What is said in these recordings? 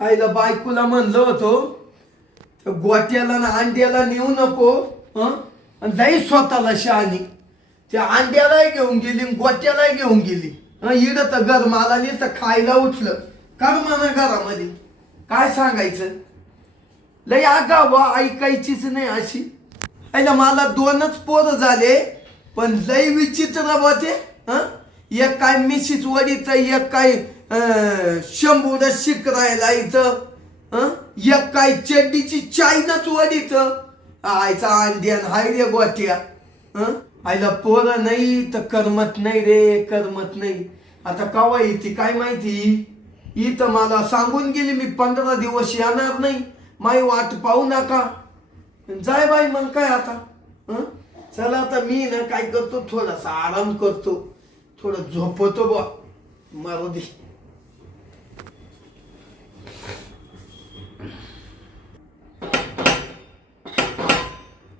आईला बायकोला म्हणलं होतं त्या गोट्याला ना अंड्याला नेऊ नको आणि जाई स्वतःला शहाणी त्या अंड्यालाही घेऊन गेली गोट्यालाही घेऊन गेली इड तर घर मला नाही तर खायला उठलं कर्माना घरामध्ये काय सांगायचं लय आगाव ऐकायचीच नाही अशी आईला मला 2च पोरं झाले पण लय विचित्र होते एक काय मिशीच वडीच एक काय शंभूर शिकरायला इथं एक काय चड्डीची चायनाच वडीत आयचा अंड्यान हाय रे गोट्या आईला पोरं नाही तर करमत नाही रे करमत नाही आता कवा येते काय माहिती इथं मला सांगून गेली मी 15 दिवस येणार नाही माई वाट पाहू नका जाय बाई मग काय आता चला आता मी ना काय करतो थोडासा आराम करतो थोडं झोपतो बा मारू दे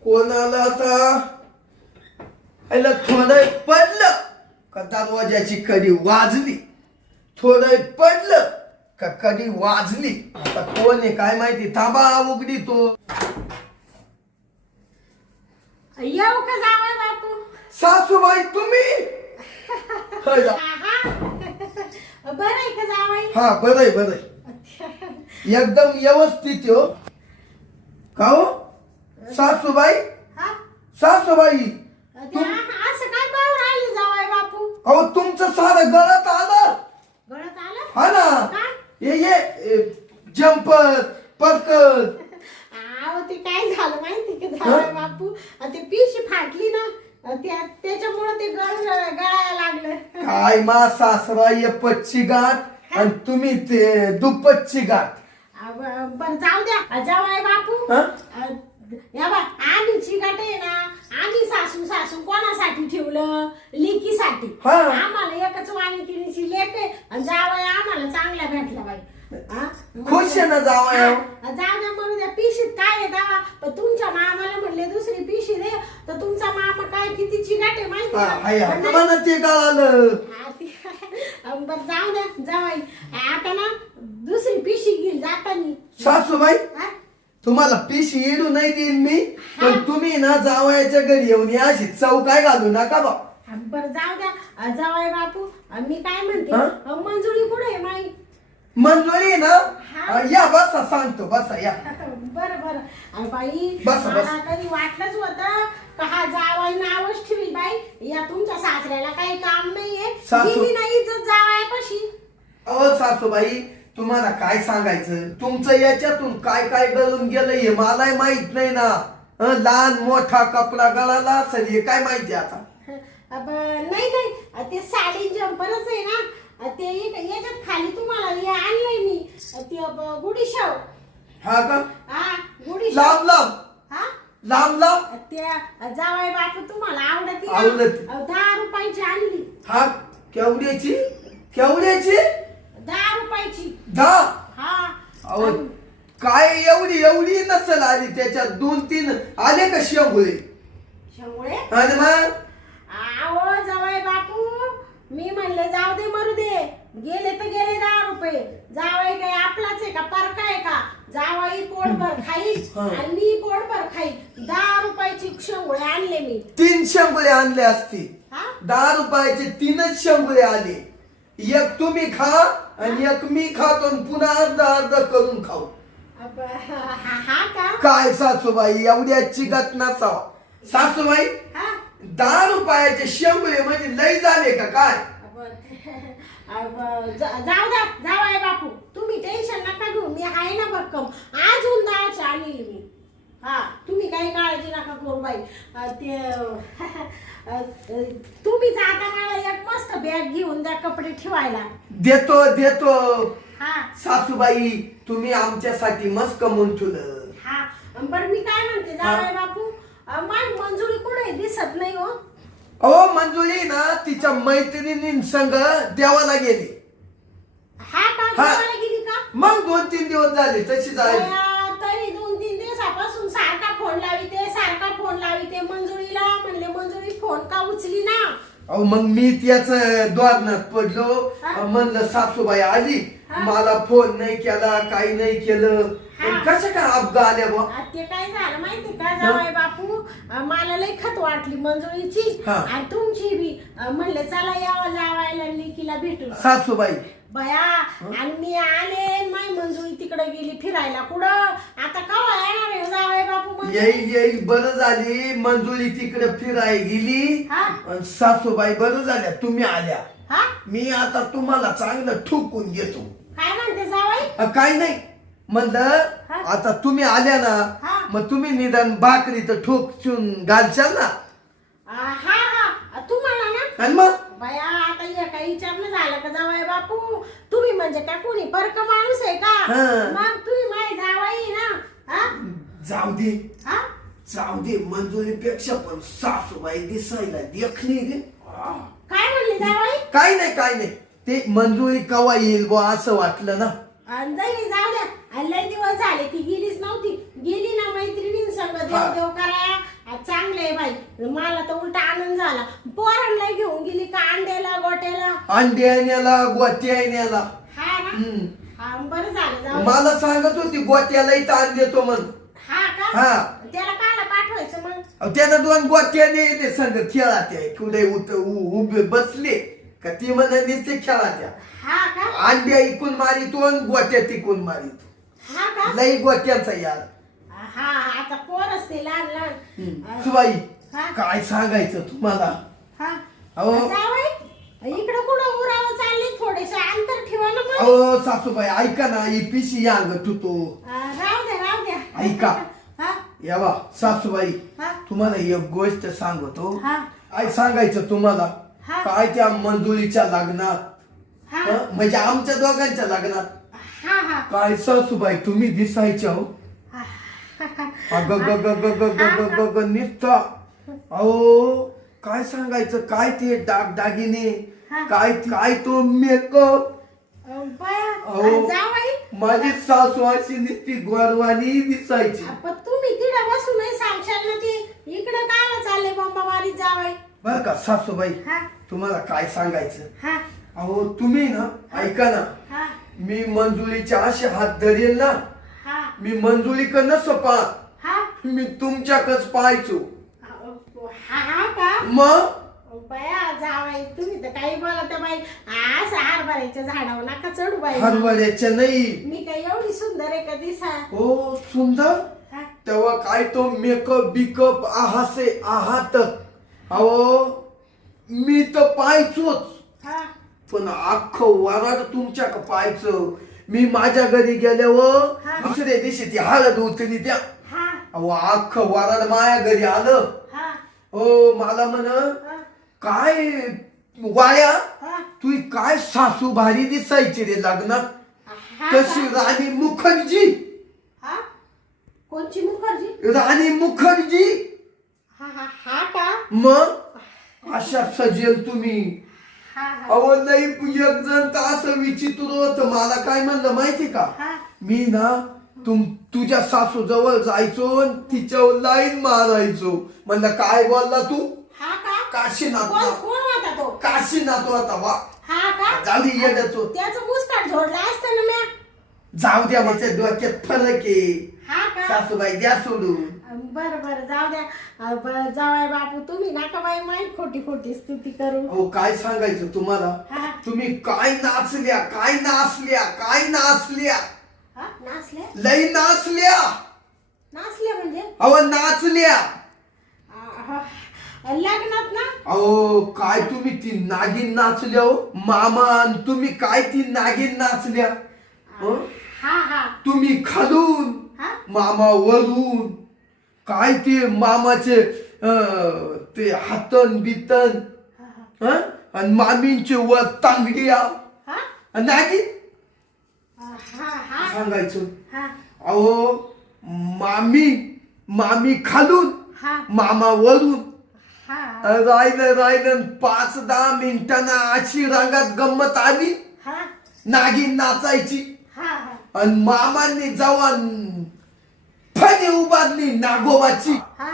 कोणाला आता आईला थोडं पडलं का दरवाजाची कडी वाजली थोडं पडलं का कडी वाजली आता कोण आहे काय माहिती थांबा उघडी तो येऊ का जावं बापू सासूबाई तुम्ही बरं आहे का जावई हा बरंय बरंय एकदम व्यवस्थित हो का हो सासूबाई सासूबाई असं काय पाहू राहिले जावई बापू अहो तुमचं सारं गळत आलं गळत आलं हा ना ये जम्पर परकर अहो ते काय झालं माहिती का जावई बापू ते पिशी फाटली ना त्याच्यामुळे ते गळायला लागलं काय मा सासरा ये पच्ची गाठ आणि तुम्ही ते दुप्पटची गाठ बरं जाऊ द्या जावई बापू या बा आम्ही चिगाट आहे ना आम्ही सासू सासू कोणासाठी ठेवलं लेकीसाठी आम्हाला एकच वाणिकीची लेक आहे आणि जावई आम्हाला चांगला भेटला बाई खुश आहे ना जावई जाऊ द्या म्हणून त्या पिशीत काय आहे दावा पण तुमच्या मामाला म्हणले दुसरी पिशी दे तर तुमचा मामा काय किती चिगाट आहे माहिती ते कळालं बरं जाऊ द्या जावई आता ना दुसरी पिशी घेईल जातानी सासूबाई तुम्हाला पिशी येडू नाही देईल मी पण तुम्ही ना जावयाच्या घरी येऊन या अशी चव काय घालू नका बा बरं जाऊ द्या जावई बापू मी काय म्हणते मंजुरी कुठे आहे माई मंजुरी ना या बसा सांगतो बसा या बरं बरं बाई बसा मला कधी वाटलंच होतं का हा जावई नावच ठेवी बाई या तुमच्या सासऱ्याला काही काम नाहीये गेली नाही इज्जत जावयापाशी अहो सासूबाई तुम्हाला काय सांगायचं तुमचं याच्यातून काय काय गळून गेलं हे मलाही माहित नाही ना लहान मोठा कपडा गळाला असेल हे काय माहिती आता नाही नाही ते साडी जम्परच आहे ना ते याच्यात खाली तुम्हाला हे आणलंय मी ते गुडीशाव हा का गुडीशाव लांब लांब हा लांब लांब त्या जावई बापू तुम्हाला आवडते 10 रुपयाची आणली हा केवढ्याची केवढ्याची 10 रुपयाची 10 हा अहो काय एवढी नसेल आली त्याच्यात 2-3 आले का शेंगुळे शेंगुळे आणि मग आओ जावई बापू मी म्हणले जाऊ दे मरू दे गेले तर गेले 10 रुपये जावई काय आपलाच आहे का परका आहे का जावई पोटभर खाईल आणि मी पोटभर खाईल 10 रुपयाची शेंगुळे आणले मी 3 शेंगुळे आणले असते 10 रुपयाचे 3च शेंगुळे आले एक तुम्ही खा आणि एक मी खातो आणि पुन्हा अर्ध करून खाऊ हा का काय सासूबाई एवढ्याची गत नसावा सासूबाई 10 रुपयाचे शेंगुळे म्हणजे लय झाले का काय जाऊ द्या जावई बापू तुम्ही टेन्शन नका घेऊ मी आहे ना भक्कम अजून 10 आणली मी तुम्ही काही काळजी नका करू बाई तुम्ही जाता मला एक मस्त बॅग घेऊन द्या कपडे ठेवायला देतो देतो सासूबाई तुम्ही आमच्यासाठी मस्त कमवून ठेवलं बरं मी काय म्हणते जावई बापू माझी मंजुरी कुठे दिसत नाही हो अहो मंजुरी ना तिच्या मैत्रिणी संग देवाला गेली गेली का मग 2-3 दिवस झाले तशी झाली तरी 2-3 दिवसापासून सारखा फोन लाविते मंजुरीला म्हणले मंजुरी फोन का उचली ना अहो मग मी त्याच द्वारणात पडलो. हा. म्हणलं सासूबाई आली, हा. मला फोन नाही केला, काही नाही केलं. हा. कसं काय अपघात आल्या बा? ते काय झालं माहिती का जावई बापू, मला लई खत वाटली मंजुळीची हा. आणि तुमची बी. म्हणले चला यावं जावायला लेकीला भेटू. सासूबाई बया आणि मी आले, माई मंजुळी तिकडे गेली फिरायला. कुठं आता कवा येणार आहे जावई बापू मंजुळी? येईल बरं झाली. मंजुळी तिकडे फिराय गेली हा. आणि सासूबाई बरं झाल्या तुम्ही आल्या. हा मी आता तुम्हाला चांगलं ठोकून घेतो. काय म्हणते जावई? काही नाही म्हणलं. हा. आता तुम्ही आल्या ना, हा. मग तुम्ही निदान भाकरी तर ठोकून घालशाल ना. हा हा तुम्हाला ना आणि मग बया आता हे काही विचारणं झालं का जावई बापू? तुम्ही म्हणजे काय कोणी परक माणूस आहे का? हा. मग तुम्ही माझी जावई ना. हा जाऊ दे, हा जाऊ दे. मंजुरीपेक्षा पण सासूबाई दिसायला देखणी रे. काय म्हणले जावई? काय नाही काय नाही. ते मंजुरी कवा येईल बुवा असं वाटलं ना. नाही जाऊ द्या. आणि लय दिवस झाले ती गेलीच नव्हती. गेली ना मैत्रिणीं संग देव हा. देव कराया. चांगले आहे बाई, मला तर उलटा आनंद झाला. पोरांना घेऊन गेली का अंड्याला गोट्याला? अंडे आण्याला गोट्या आण्याला. हा ना. हम्म. हा बरं झालं जाऊ. मला सांगत होती गोट्यालाही ताण देतो म्हण. हा का? हा. त्याला काला पाठवायचं मग? अहो, त्यानं 2 गोट्याने येते संग खेळात्या. कुठे उभे बसले का ती म्हणा नुसते खेळात्या. हा का? अंड्या इकून मारितो आणि गोट्या तिकून मारितो. हा का? लई गोट्याचा यार. हा आता पोर असते लहान लहान. सुबाई हा. काय सांगायचं तुम्हाला. हा अहो. जावई इकडं कुठं उरावं चालले, थोडेसे अंतर ठेवा ना मग. अहो सासूबाई ऐका ना, ही पिशी अंग तुतो. राहू द्या राहू द्या. ऐका. हा यावा सासूबाई, हा तुम्हाला एक गोष्ट सांगतो. हा काय सांगायचं तुम्हाला. हा. काय त्या मंजुळीच्या लग्नात, हा म्हणजे आमच्या दोघांच्या लग्नात हा हा काय सासूबाई तुम्ही दिसायच्या हो. अग ग ग ग ग ग ग ग ग निघता. अहो काय सांगायचं. काय ते दागदागिने, हा. काय काय तो मेकअप. बया अहो. जावई माझी सासू अशी नुसती गोरवानी दिसायची. पण तुम्ही तिकडे बसून नाही सांगशाल ना ती इकडं काला चालले बंबा मारीत जावई? बर का सासूबाई, हा तुम्हाला काय सांगायचं. हा अहो तुम्ही ना ऐका ना, हा मी मंजुळीच्या असे हात धरेल ना, हा मी मंजुळीकडं नसतो हा मी तुमच्याकच पाहायचो. हा का? मग बया जावई तुम्ही तर काही बोलत बाई. असं हरभऱ्याच्या झाडावर नका चढू बाई. हरभऱ्याच्या नाही. मी काय एवढी सुंदर आहे का दिसा? हो सुंदर. हा तेव्हा काय तो मेकअप बिकअप आहासे आहात. अहो मी तर पाहायचोच, हा पण अख्खं वराड तुमच्या का पाहायचं. मी माझ्या घरी गेल्यावर हा. दुसऱ्या दिवशी ती हळद उतरली त्या. हा अहो अख्खं वराड माया घरी आलं. हा हो मला म्हण हा काय वाया हा तू काय सासू भारी दिसायची रे लग्नात. हा तशी का? राणी मुखर्जी. हा कोणची मुखर्जी? राणी मुखर्जी. हा हा हा का? मग अशा सजेल तुम्ही. हा हा अहो नाही एक जण तर असं विचित्र होत. मला काय म्हणलं माहिती का, हा मी ना तुझ्या सासू जवळ जायचो आणि तिच्यावर लाईन मारायचो. म्हणलं काय बोलला तू. हा का? काशीनाथ कोण ना. कोण होता तो? काशीनाथ होता वा. हा का? जाऊ दे येडच होत. त्याचं मुस्काट झोडला असतं ना म्या. जाऊ द्या माझ्या डोक्यात फरक आहे. हा का? सासूबाई द्या सोडून. बर बर जाऊ द्या. जावाय बापू तुम्ही नका बाई माई खोटी खोटी स्तुती करू. हो काय सांगायचं तुम्हाला. हा तुम्ही काय नाचल्या काय नाचल्या काय नाचल्या. हा नाचल्या? लई नाचल्या. नाचल्या म्हणजे? अहो नाचल्या. लग्नात ना? अहो काय तुम्ही ती नागिन नाचल्या हो. मामा आणि तुम्ही काय ती नागिन नाचल्या. हं? हा हा तुम्ही खालून हा मामा वरून. काय ते मामाचे ते हातन बितन हं? आणि मामींचे वर तांगड्या हा नागिन हा हा सांगायचं. हा अहो मामी खालून हा मामा वरून. हा राहिलं 5-10 मिनिटांना अशी रांगात गंमत आली. हा नागिन नाचायची हा आणि मामांनी जवान फणी उभारली नागोबाची. हा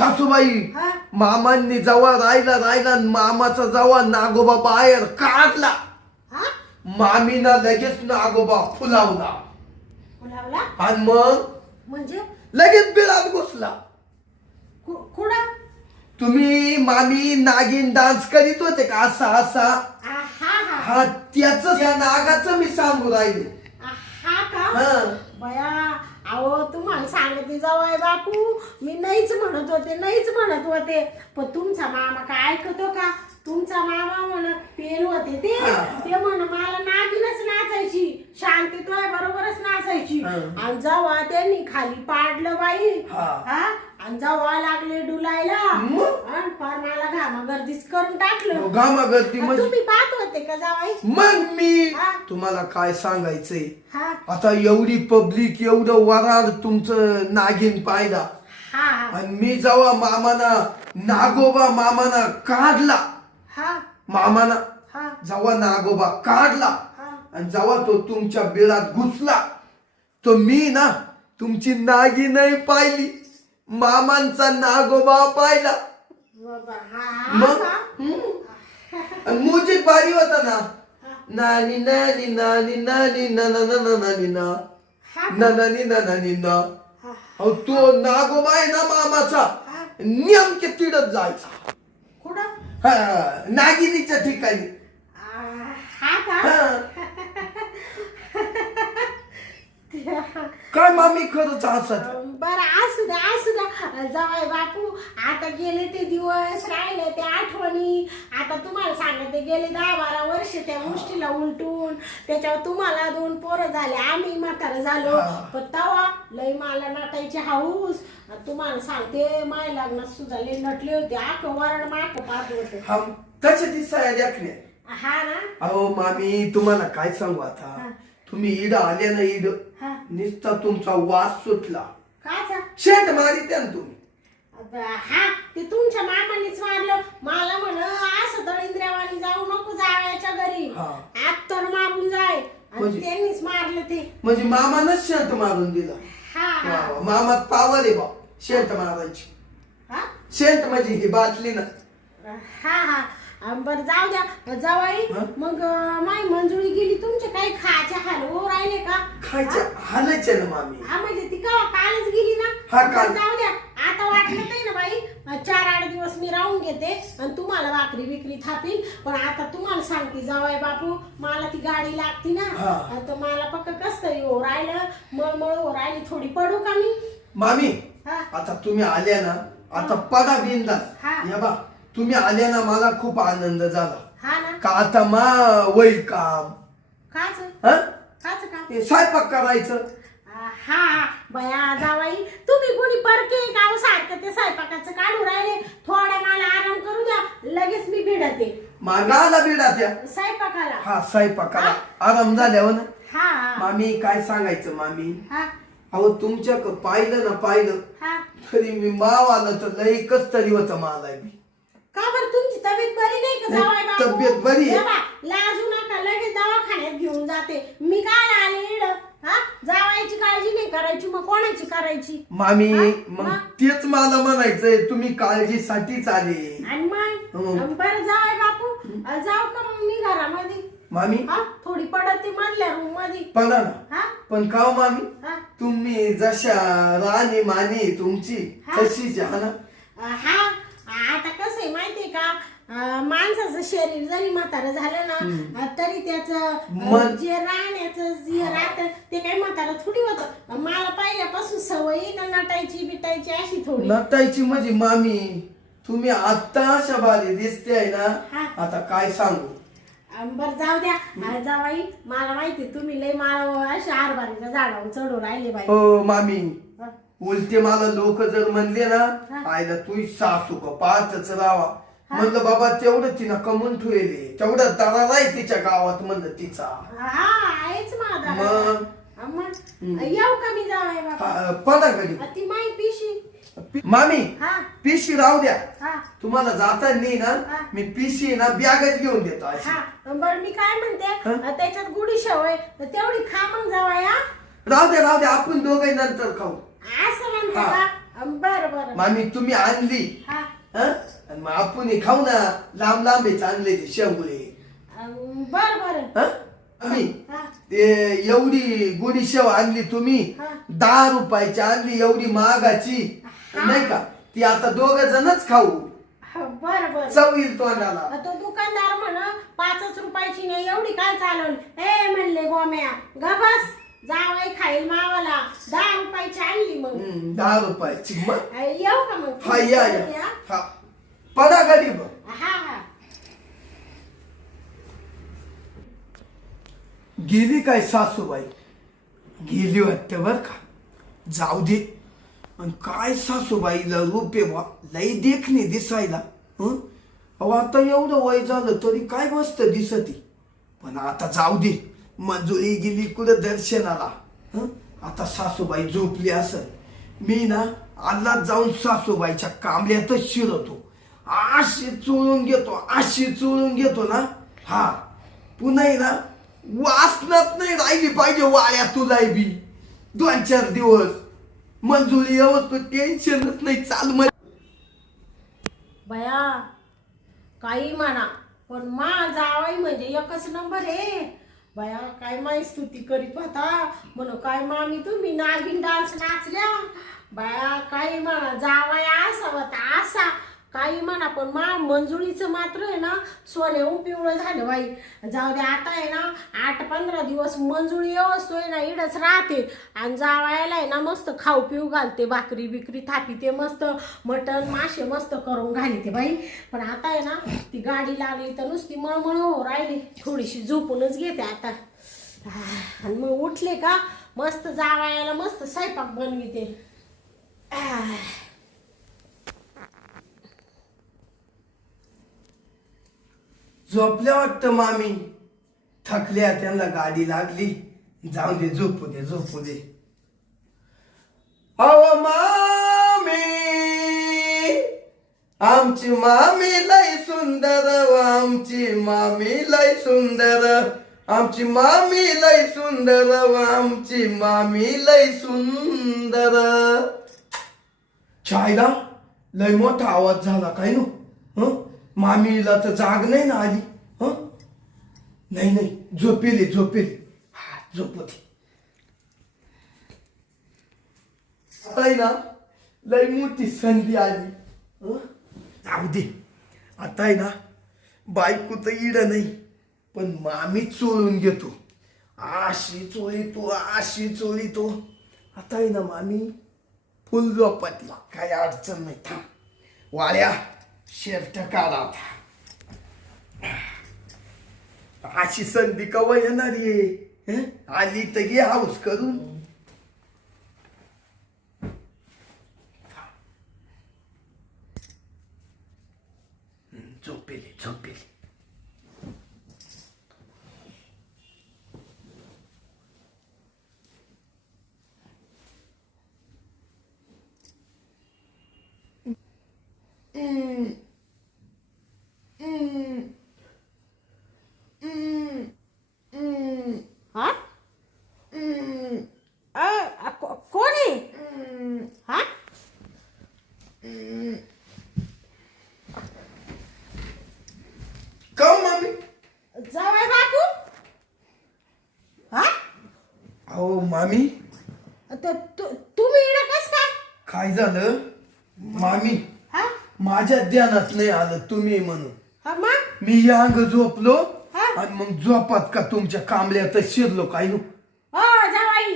सासूबाई हा मामांनी जेव्हा राहिला मामाचा जेव्हा नागोबा बाहेर काढला हा मामीना लगेच नागोबा फुलावला बोलावला आणि मग म्हणजे लगेच बिळात घुसला. कुठं तुम्ही मामी नागिन डान्स करीत होते का असा असा हा हा हा त्याच या नागाचं मी सांगू राहिले. हा का हा बया अहो तुम्हाला सांगते जावई बापू मी नाहीच म्हणत होते पण तुमचा मामा काय ऐकतो का तुमचा मामा म्हण पेल होते ते म्हण मला नागिनच नाचायची शांती तोय बरोबरच नाचायची आणि जेव्हा त्यांनी खाली पाडलं बाई हा आणि जेव्हा लागले डुलायला आणि फार मला घामागर्दीच करून टाकलं. घामागर्दी तुम्ही पाहत होते का जावाई? मग मी तुम्हाला काय सांगायचंय हा आता एवढी पब्लिक एवढं वराड तुमचं नागिन पाहिला हा आणि मी जेव्हा मामाना नागोबा मामाना काढला हा मामाना हा जेव्हा नागोबा काढला हा आणि जेव्हा तो तुमच्या बिळात घुसला तो मी ना तुमची नागी नाही पाहिली मामांचा नागोबा पाहिला. बाबा हा मग का? म्युझिक भारी होता ना नानी नानी नानी नानी ना ना ना ना नानी ना नानी ना नानी ना अहो तो नागोबा आहे ना मामाचा नेमके तिडत जायचा कुठं नागिनीच्या ठिकाणी. हा का काय मामी खरंच हसत. बरं असू द्या जावई बापू आता गेले ते दिवस राहिले ते आठवणी आता तुम्हाला सांगते गेले 10-12 वर्ष त्या गोष्टीला उलटून त्याच्यावर तुम्हाला 2 पोरं झाले आम्ही म्हातारं झालो पण तवा लय मला नटायची हाऊस तुम्हाला सांगते माय लग्नात सुद्धा लय नटले होते आख वरण माक पाहत होते तसे दिसाय देखणे. हा ना अहो मामी तुम्हाला काय सांगू आता तुम्ही इड आले ना इड नुसता तुमचा वास सुटला काचा शेट मारित्या ना तुम्ही. हा ते तुमच्या मामानीच मारलं मला म्हण असं दळिंद्र्यावानी जाऊ नको जावयाच्या घरी तर मारून जाय आणि त्यांनीच मारलं ते म्हणजे मामानच शेट मारून दिला. हा मामात पावर आहे बा शेट मारायची. शेट म्हणजे ही बाटली ना. हा हा बरं जाऊ द्या जावाई मग माई मंजुळी गेली तुमचे काही खायचे हाल हो राहिले का? खायच्या हालायचे ना मामी. हा म्हणजे ती कालच गेली ना. जाऊ द्या आता वाटलं नाही ना बाई 4-8 दिवस मी राहून घेते आणि तुम्हाला भाकरी बिकरी थापील पण आता तुम्हाला सांगते जावाई बापू मला ती गाडी लागती ना तर मला पक्क कस तरी हो राहिलं मळमळ हो राहिली थोडी पडू का मी मामी. आता तुम्ही आल्या ना आता पडा बिंदास या बा तुम्ही आल्या ना मला खूप आनंद झाला का आता मा वैल काम काच काम स्वयंपाक करायचं. हा बया जावाई तुम्ही कोणी परके का सारखं ते स्वयंपाकाचं काढू राहिले थोडा मला आराम करू द्या लगेच मी भिडते मागाला बिडा त्या स्वयंपाकाला. हा स्वयंपाकाला आराम झाल्यावर ना. हा मामी काय सांगायचं मामी हा अहो तुमच्या पाहिलं ना पाहिलं तरी मी माव आलं तर लई कस तरी होतं मला बी. का बरं तुमची तब्येत बरी नाही का जावाई बापू? तब्येत बरी आहे. लाजू नका लगेच दवाखान्यात घेऊन जाते मी काय आले इड जावायची काळजी नाही करायची मग कोणाची करायची मामी मग तेच मला म्हणायचंय तुम्ही काळजीसाठीच आले. आणि मग बरं जावाई बापू जाऊ का मग मी घरामध्ये मामी थोडी पडते मधल्या रूम मध्ये पडा ना पण का हो मामी तुम्ही जशा राणी मानी तुमची तशीच आहे ना. हा आता कसं आहे माहितीये का माणसाचं शरीर जरी म्हातारं झालं ना तरी त्याचं जे राहण्याचं जे राहतं ते काही म्हातारं थोडी होतं. मला पहिल्यापासून सवय ना नटायची बिटायची अशी थोडी. नटायची म्हणजे मामी तुम्ही आता अशा भारी दिसते आहे ना आता काय सांगू. बर जाऊ द्या जावाई मला माहिती तुम्ही लय मला अशा आरबारीच्या झाडावर चढून राहिले बाई. हो मामी उलटे मला लोक जर म्हणले ना आयला तू सासू का पाहतच राहावा म्हणलं बाबा तेवढं तिनं कमवून ठेवले तेवढं दरार आहे तिच्या गावात म्हणलं तिचा. आहेच माझा मग येऊ का मी जावाई बाबा पदा घरी ती माई पिशी मामी पिशी राहू द्या तुम्हाला जाता नाही ना मी पिशी ना बॅगच घेऊन देतो. बरं मी काय म्हणते त्याच्यात गुढी शेवय तेवढी खा मग जावाया. राहू द्या आपण दोघे नंतर खाऊ असं म्हणते का बरं बरं मामी तुम्ही आणली हा आणि मग आपण हे खाऊ ना, लांब लांब आहे चांगले ते शेंगुळे. बरं बरं आम्ही हा ते एवढी गोडी शेव आणली तुम्ही, हा. 10 रुपयाची आणली, एवढी महागाची नाही का, ती आता 2 जणच खाऊ, बरं बरं चव येईल तोंडाला. तो दुकानदार म्हण 5 रुपयाची नाही एवढी काय चालवल. ए म्हणले गोम्या ग बस, जावई खाईल मावाला, 10 रुपयाची आणली. मग 10 रुपयाची. मग येऊ का मग? हा या हा, पडा गाडी बघ. हा हा गेली काय सासूबाई? गेली वाटतं बर का, जाऊ दे. आणि काय सासूबाईला रूपे बा, लई देखणे दिसायला. अहो आता एवढं वय झालं तरी काय मस्त दिसती. पण आता जाऊ दे, मंजुळी गेली कुठं दर्शनाला. आता सासूबाई झोपली असेल. मी ना आल्लाच जाऊन सासूबाईच्या कांबल्यातच शिरतो, अशी चोळून घेतो, अशी चोळून घेतो ना. हा पुन्हा ना वासनाच नाही राहिली पाहिजे वाड्या तुला बी 2-4 दिवस. मंजुळी यावं टेन्शनच नाही. चाल मग बया काही म्हणा, पण मा जावाई म्हणजे एकच नंबर आहे. बया काय माही स्तुती करीत होता म्हण, काय मामी तुम्ही नागिन डान्स नाचल्या. बया काही म्हणा, जावाई असा होता असा काही म्हणा, पण मा मंजुळीचं मात्र आहे ना सोन्याहून पिवळं झालं बाई. जाऊ दे, आता आहे ना 8-15 दिवस मंजुळी व्यवस्थोय ना इडच राहते, आणि जावायला आहे ना मस्त खाऊ पिऊ घालते, भाकरी बिकरी थापीते, मस्त मटण मासे मस्त करून घालते बाई. पण आता आहे ना ती गाडी लागली तर नुसती मळमळ हो राहिली, थोडीशी झोपूनच घेते आता. आणि मग उठले का मस्त जावायला मस्त स्वयंपाक बनविते. झोपल्या वाटतं मामी, थकल्या, त्यांना गाडी लागली. जाऊ दे, झोपू दे झोपू दे. अहो मामी, आमची मामी लय सुंदर, आमची मामी लय सुंदर, आमची मामी लय सुंदर, आमची मामी लय सुंदर. छायला लय मोठा आवाज झाला काय नो? मामीला तर जाग नाही ना आली. नाही नाही, झोपेली झोपेली. हा झोपू दे. आता आहे ना लय मोठी संधी आली. जाऊ दे, आता आहे ना बायको तर इड नाही, पण मामी चोळून घेतो, अशी चोळी तो, अशी चोळी तो. आता आहे ना मामी फुल झोपतला, काही अडचण नाही. थांब वाड्या, शर्ट काढा. अशी संधी कवा येणार आहे? आली तर घे हाऊस करून. झोपेली झोपेली. हा कोण आहे? हा काऊ मामी? जावई बापू. हा अहो मामी, तुम्ही इकडे कस काय झालं मामी? हा माझ्या ध्यानात नाही आलं तुम्ही म्हणून. हा मग मी अंग झोपलो हा? आणि मग झोपात का तुमच्या कांबल्यातच शिरलो काय नु. जावाई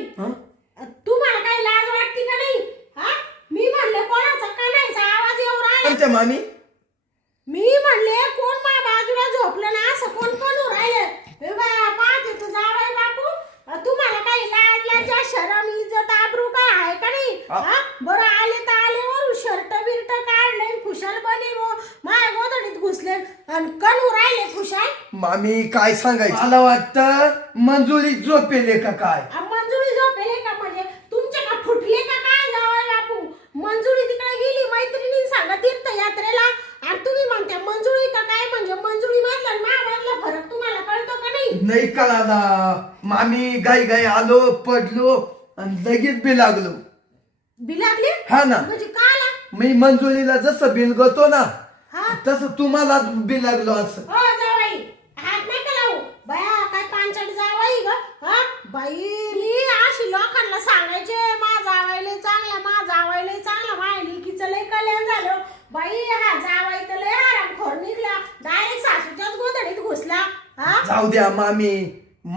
तुम्हाला काही लाज वाटते का नाही? हा मी म्हणले कोणाचा कणायचा आवाज येऊ राहिला. कोणत्या मामी? मी म्हणले कोण माझ्या बाजूला झोपलं ना असं कोण कोण राहिले. हे बाया पाहते तू जावाई बापू, तुम्हाला काही लाज लाजा शरम इज्जत आबरू काय आहे का नाही? हा बरं आले तर आले वरून शर्ट बिर्ट काढले, खुशाल बने माझ्या गोधडीत घुसले आणि कणू राहिले खुशाल. मामी काय सांगायचं, मला वाटतं मंजुळी झोपेले का काय. मंजुळी झोपेले का म्हणजे तुमचे का फुटले का काय जावई बापू? मंजुळी तिकडे गेली मैत्रिणी सांगा तीर्थयात्रेला, आणि तुम्ही म्हणते मंजुळी का काय? म्हणजे मंजुळी मधला महामधला फरक तुम्हाला कळतो का नाही? नाही कळाला मामी. गाई गाई आलो, पडलो आणि लगेच बी लागलो. बिलागली हा ना. म्हणजे का आला? मी मंजुळीला जसं बिल गतो ना हा तसं तुम्हाला बिलागलो असं. हो जावाई हात नका लावू बया काय पांचट जावाई ग हा बाई मी अशी लोकांना सांगायचे मा जावायले चांगला मा जावायले चांगला माझ्या लेकीचं लय कल्याण झालं बाई हा जावाई तर लय आरामखोर निघला डायरेक्ट सासूच्याच गोधडीत घुसला हा जाऊ द्या मामी,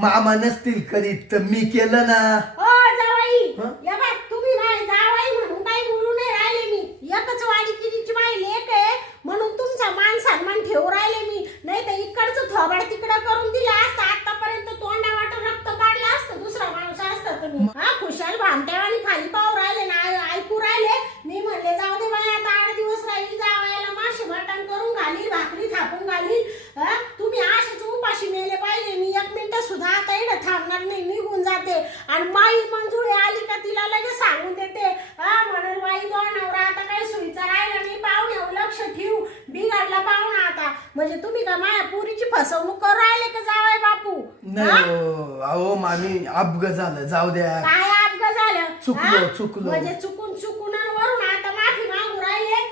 मामा नसतील करीत तर मी केलं ना. हो जावाई हं? या बा तुम्ही माझी जावाई म्हणून काही बोलू नाही राहिले मी एकच वाडी किरीची माझी लेक आहे म्हणून तुमचा मान सन्मान ठेवू राहिले मी नाही तर इकडचं थोबाड तिकडं करून दिलं असतं आतापर्यंत तोंडा वाटत रक्त पाडलं असतं दुसरा माणूस असतं तुम्ही हा खुशाल भामट्यावानी खाली पाहू राहिले ना ऐकू राहिले मी म्हणले जाऊ दे बाई आता 8 दिवस राहील जावायला मासे मटण करून घालील भाकरी थापून घालील तुम्ही असेच उपाशी मेले पाहिजे मी 1 मिनिट सुद्धा आता इकडे थांबणार नाही निघून जाते आणि माई मंजुळी आली का तिला लगेच सांगून देते म्हणाल बाई तो नवरा आता काही सुईचा राहिला नाही पाहुण्यावर लक्ष ठेवू बिघडला पाहुणा आता म्हणजे तुम्ही का माझ्या पुरीची फसवणूक करू राहिले का जावाय बापू नाही हो, अहो मामी अपघात झालं, जाऊ द्या. काय अपघात झालं चुकलो, चुकलो. म्हणजे चुकून आणि वरून आता माफी मागू राहिले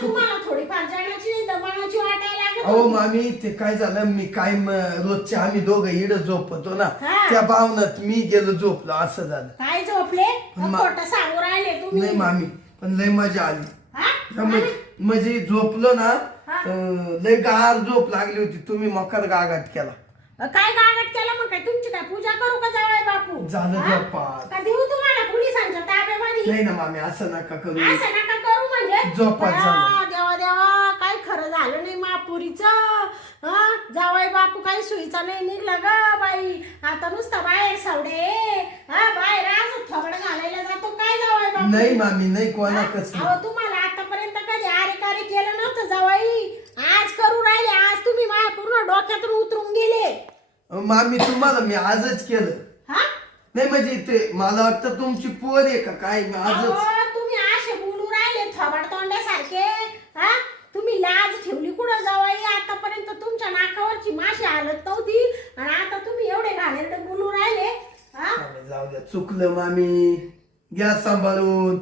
तुम्हाला थोडीफार जगाची नाही तर मनाची वाटायला लागत अहो होती. मामी ते काय झालं, मी काय रोजचे आम्ही दोघं इड झोपतो ना हा. त्या भावनात मी गेलो झोपलो असं झालं. काय झोपले खोटं सांगू राहिले तुम्ही नाही मामी, पण लय मजा आली. हा? म्हणजे झोपलो ना हा. तर लय गार झोप लागली होती. तुम्ही मकर गागाट केला. काय गागट केला मग काय तुमची काय पूजा करू का जावाय बापू झालं हा? झोपात. का देऊ तुम्हाला पोलिसांच्या ताब्यामध्ये नाही ना मामी, असं नका करू. असं नका करू म्हणजे झोपात झालं. देवा देवा काय खरं झालं नाही मापुरीचं जावाई बापू काही सुईचा नाही निघला ग बाई आता नुसता बाहेर सवडे बाहेर असं थोबड घालायला जातो काय जावाई बापू नाही मामी, नाही कोणाकच नाही. अहो तुम्हाला आतापर्यंत कधी आरे कार्य केलं नव्हतं जावाई आज करू राहिले आज तुम्ही माझ्या पूर्ण डोक्यातून उतरून गेले मामी तुम्हाला मी आजच केलं. हा नाही म्हणजे ते मला वाटतं तुमची पोर आहे का काय, मी आजच. अहो, तुम्ही असे बोलू राहिले थोबाड तोंड्यासारखे हा तुम्ही लाज ठेवली कुठं जावाई आतापर्यंत तुमच्या नाकावरची माशी हालत नव्हती आणि आता तुम्ही एवढे घाणेरडे बोलू राहिले हा मामी, जाऊ द्या, चुकलं मामी. घ्या सांभाळून.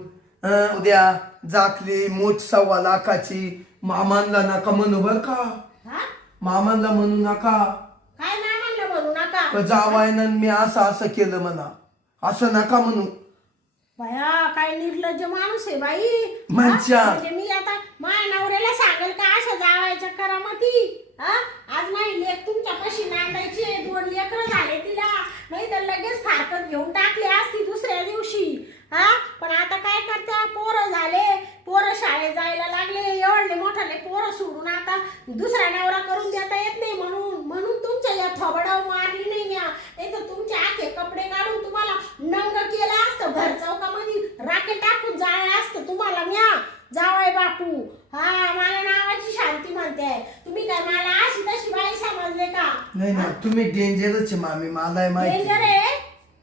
उद्या जाकली मोठ 1.25 लाखाची. मामांना नका म्हणू बर का, हा मामांना म्हणू नका. काय नाही म्हणलं म्हणू नका जावायनं मी असं केलं म्हणा, असं नका म्हणू. बया काय निर्लज्ज माणूस आहे बाई मज्जा. म्हणजे मी आता माझ्या नवऱ्याला सांगेल का अशा जावायच्या करामती आज माझी लेक तुमच्या कशी नांदायची 2 लेकरं झाले तिला नाही तर लगेच फारकत घेऊन टाकली असती दुसऱ्या दिवशी पण आता काय करते पोरं झाले पोरं शाळेत जायला लागले एवढले मोठाले पोरं सोडून आता दुसरा नवरा करून देता येत नाही म्हणून तुमच्या या थोबडाव मारली नाही म्या नाही तर तुमचे आखे कपडे काढून तुम्हाला नंग केलं असतं घर चौकामध्ये राखे टाकून जाळलं असतं तुम्हाला म्या जावाय बापू मला नावाची शांती म्हणते तुम्ही काय मला अशी तशी बाई समजले का नाही ना, तुम्ही डेंजरच आहे मामी, मला माहिती. डेंजर आहे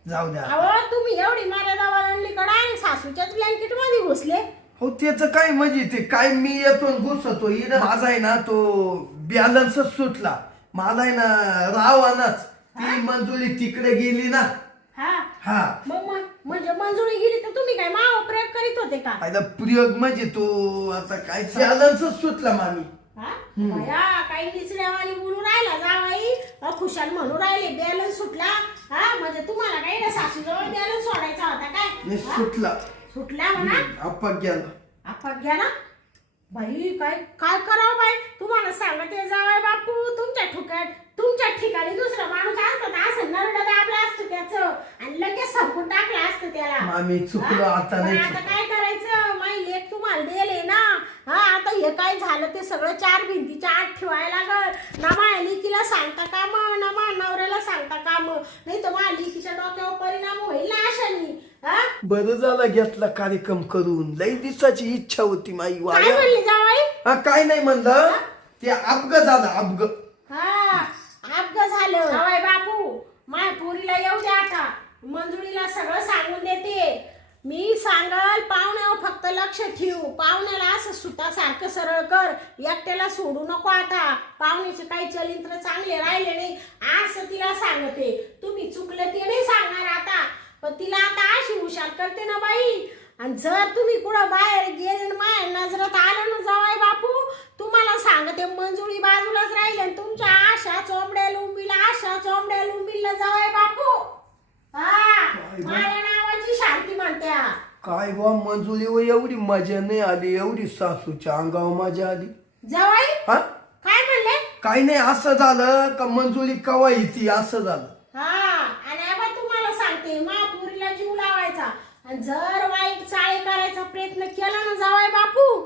जाऊ द्या. अहो तुम्ही एवढी मर्यादा वळणलीकडे आणि सासूच्याच ब्लँकेट मध्ये घुसले हो त्याचं काय म्हणजे ते काय मी येतो आणि घुसतो इथं. माझा आहे ना तो बॅलन्सच सुटला. मला आहे ना रावणाच ती मंजुळी तिकडे गेली ना. हा मग म्हणजे मंजुळी गेली तर तुम्ही काय माव प्रयोग करीत होते का फायदा प्रयोग म्हणजे तो आता काय बॅलन्सच सुटला मामी. काही निचल्यावानी बोलू राहिला जावाई खुशाल म्हणू राहिले बॅलन्स सुटला म्हणजे तुम्हाला काही ना सासूजवळ बॅलन्स सोडायचा होता काय सुटला म्हणा अपघात गेला. आपण घ्या ना बाई काय काय करावं बाई तुम्हाला सांगते जावाय बापू तुमच्या ठिकाणी दुसरा माणूस असतं असं नरड दाबलं असतं त्याचं आणि लगेच संपून टाकलं असतं त्याला मामी चुकलो आता पण नाही. आता काय करायचं माई लेक तुम्हाला दिले ना आता हे काय झालं ते सगळं 4 भिंतीच्या आत ठेवायला लागल ना माझ्या लेकीला सांगता का मग ना माझ्या नवऱ्याला सांगता का मग नाही तर माझ्या लेकीच्या डोक्यावर परिणाम होईल ना अशानी बरं झालं घेतला कार्यक्रम करून. लई दिवसाची इच्छा होती माई. काय म्हणली जावाई काय नाही म्हणलं ते अपघात झाला अपघात. अपघात झालं जावाई बापू माझ्या पोरीला येऊ द्या आता मंजुळीला सगळं सांगून देते मी सांगल पाहुण्यावर फक्त लक्ष ठेवू पाहुण्याला असं सुतासारखं सरळ कर एकट्याला सोडू नको आता पाहुण्याचे काही चरित्र चांगले राहिले नाही असं तिला सांगते तुम्ही चुकलं ते नाही सांगणार आता पण तिला आता अशी हुशार करते ना बाई आणि जर तुम्ही कुठं बाहेर गेले न माझ्या नजरात आलं ना जावाई बापू, तुम्हाला सांगते मंजुळी बाजूलाच राहील आणि तुमच्या आशा चोंबड्या लुंबीला जावाई बापू. हा माझ्या नावाची शांती म्हणत्या. काय बा मंजुली व एवढी मजा नाही आली, एवढी सासूच्या अंगावर मजा आली. जावाई हा काय म्हणले? काही नाही, असं झालं का मंजुली कवा येते असं झालं. हा आणि आता तुम्हाला सांगते महापुरीला जीव लावायचा आणि जर वाईट चाळे करायचा प्रयत्न केला ना जावाई बापू,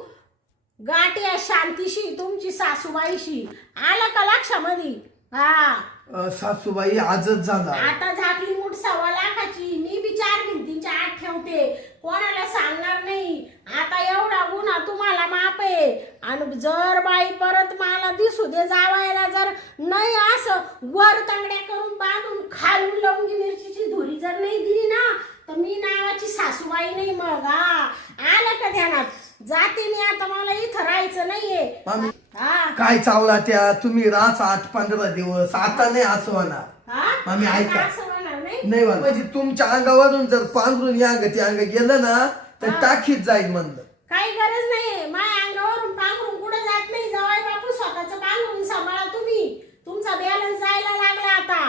गाठी या शांतीशी तुमची सासूबाईशी. आलं का लक्षामध्ये? हा सासूबाई आजच झाला. आता झाकली मूठ 1.25 लाखाची. मी बी 4 भिंतींच्या आत ठेवते, कोणाला सांगणार नाही. आता एवढा गुन्हा तुम्हाला माप आहे. आणि जर बाई परत मला दिसू दे जावायला जर नाही असं वर तांगड्या करून बांधून खालून लवंगी मिरचीची धुरी जर नाही दिली ना, तर मी नावाची सासूबाई नाही मग. हा आलं का ध्यानात? जाते मी आता, मला इथं राहायचं नाहीये. मामी हा काय चावला त्या तुम्ही राच 8-15 दिवस, आता नाही असं होणार. हा मामी ऐका, असं होणार नाही. नाही होणार. म्हणजे तुमच्या अंगावरून जर पांघरून या गती अंग गेलं ना तर टाकीत जाईल म्हणलं. काही गरज नाही, माझ्या अंगावरून पांघरून कुठे जात नाही जावाई बापू. स्वतःच पांघरून सांभाळा तुम्ही. तुमचा बॅलन्स जायला लागला आता.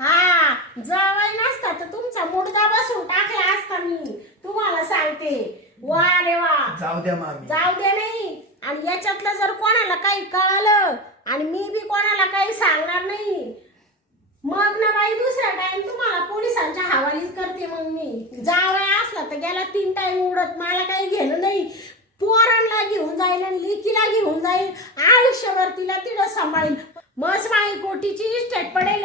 हा जावाई नसता तर तुमचा मुडदा बसून टाकला असता मी, तुम्हाला सांगते. वा रे वा, जाऊ द्या मामी, जाऊ दे नाही. आणि याच्यातलं जर कोणाला काही कळालं आणि मी बी कोणाला काही सांगणार नाही, मग ना बाई दुसरा टाइम तुम्हाला पोलिसांच्या हवालीच करते. मग मी जावया असला तर गेला 3 टाइम उडत, मला काही घेणं नाही. पोरांना घेऊन जाईल आणि लिकीला घेऊन जाईल, आयुष्यभर तिला तिडं सांभाळील. मस माई कोटीची इस्टेट पडेल,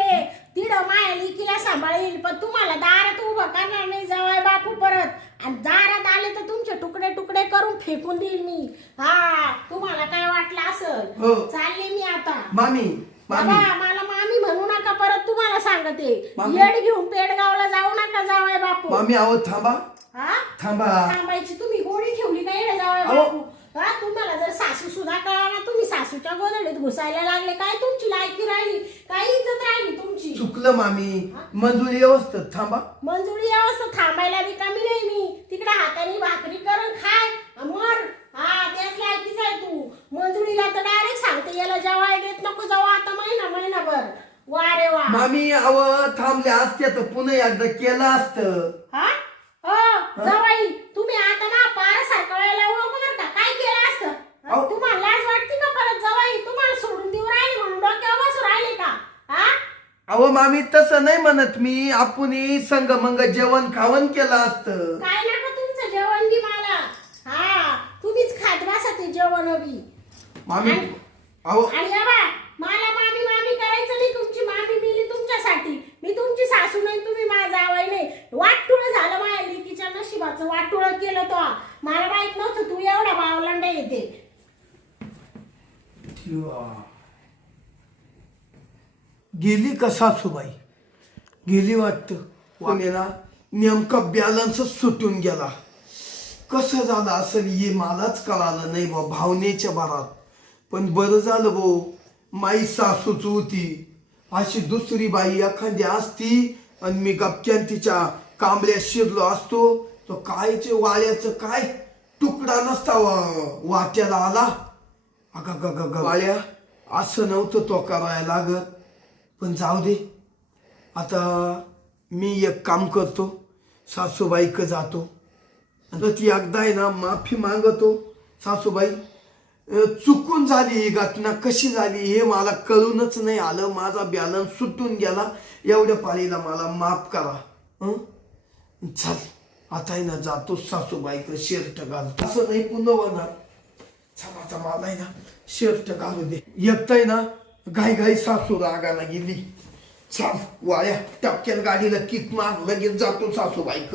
तिडं माया लिकीला सांभाळील. पण तुम्हाला दारात उभं करणार नाही जावाय बापू परत. आणि दारात आले तर तुमचे तुकडे तुकडे करून फेकून देईल मी. हा तुम्हाला काय वाटलं हो. असं? चालले मी आता. मामी बाबा मला मामी म्हणू नका परत, तुम्हाला सांगते. येड घेऊन पेडगावला जाऊ नका जावाय बापू. मामी आहो थांबा. हा थांबा. थांबायची तुम्ही गोडी ठेवली काय जावाय बापू? हा तुम्हाला जर सासू सुद्धा कळा, तुम्ही सासूच्या गोदडीत घुसायला लागले. काय तुमची लायकी राहिली? काय इज्जत राहिली तुमची? चुकलं मामी, मंजुरी व्यवस्थित थांबा. मंजुरी अवस्था थांबायला रिकामी नाही मी. तिकडे हाताने भाकरी करून खाय मर. हा त्याच लायकीच आहे तू. मंजुरीला तर डायरेक्ट सांगते याला जेवाय देत नको जाऊ आता महिनाभर. वा रे वा. मामी आव थांबले असते तर पुन्हा एकदा केलं असतं. हा जवाई तुम्ही आता ना पारासारखं वेळेला ओळख बरं का? काय केलं असतं? तुम्हाला लाज वाटते का परत जवाई? तुम्हाला सोडून देऊ राहिले म्हणून डोक्यावर बसू राहिले का? हा अहो मामी तसं नाही म्हणत मी, आपण संग मंग जेवण खावण केलं असतं. काय नका तुमचं जेवण बी मला. हा तुम्हीच खात बसा ते जेवण बी. मामी अहो आणि मला मामी मामी करायचं नाही. तुमची मामी मिली तुमच्यासाठी. मी तुमची सासू नाही, तुम्ही माझा जावई नाही. वाटुळ झालं माझ्या लेकीच्या नशिबाचं, वाटुळ केलं तो. मला माहित नव्हतं तू एवढा बावलंडा येते. गेली का सासूबाई? गेली वाटतं. ना नेमका बॅलन्सच सुटून गेला. कसं झालं असेल हे मलाच कळालं नाही बा भावनेच्या भरात. पण बरं झालं भाऊ, माई सासूच होती. अशी दुसरी बाई एखादी असती आणि मी गपक्यान तिच्या कांबल्यात शिरलो असतो तो कायचे वाळ्याचं काय तुकडा नसता वाट्याला आला. अग वाळ्या असं नव्हतं तो करायला लागत. पण जाऊ दे, आता मी एक काम करतो, सासूबाईक जातो आणि ती एकदा आहे ना माफी मागतो. सासूबाई चुकून झाली ही घटना, कशी झाली हे मला कळूनच नाही आलं. माझा बॅलन्स सुटून गेला. एवढ्या पाळीला मला माफ करा. चल आता आहे ना जातो सासूबाईकडे शर्ट घालतो. असं नाही पुन्हा होणार. आता मला आहे ना शर्ट घालू दे. एकताय ना घाई सासू रागाला गेली. चाल वाळ्या टपक्यात गाडीला किक मार, लगेच जातो सासूबाईक.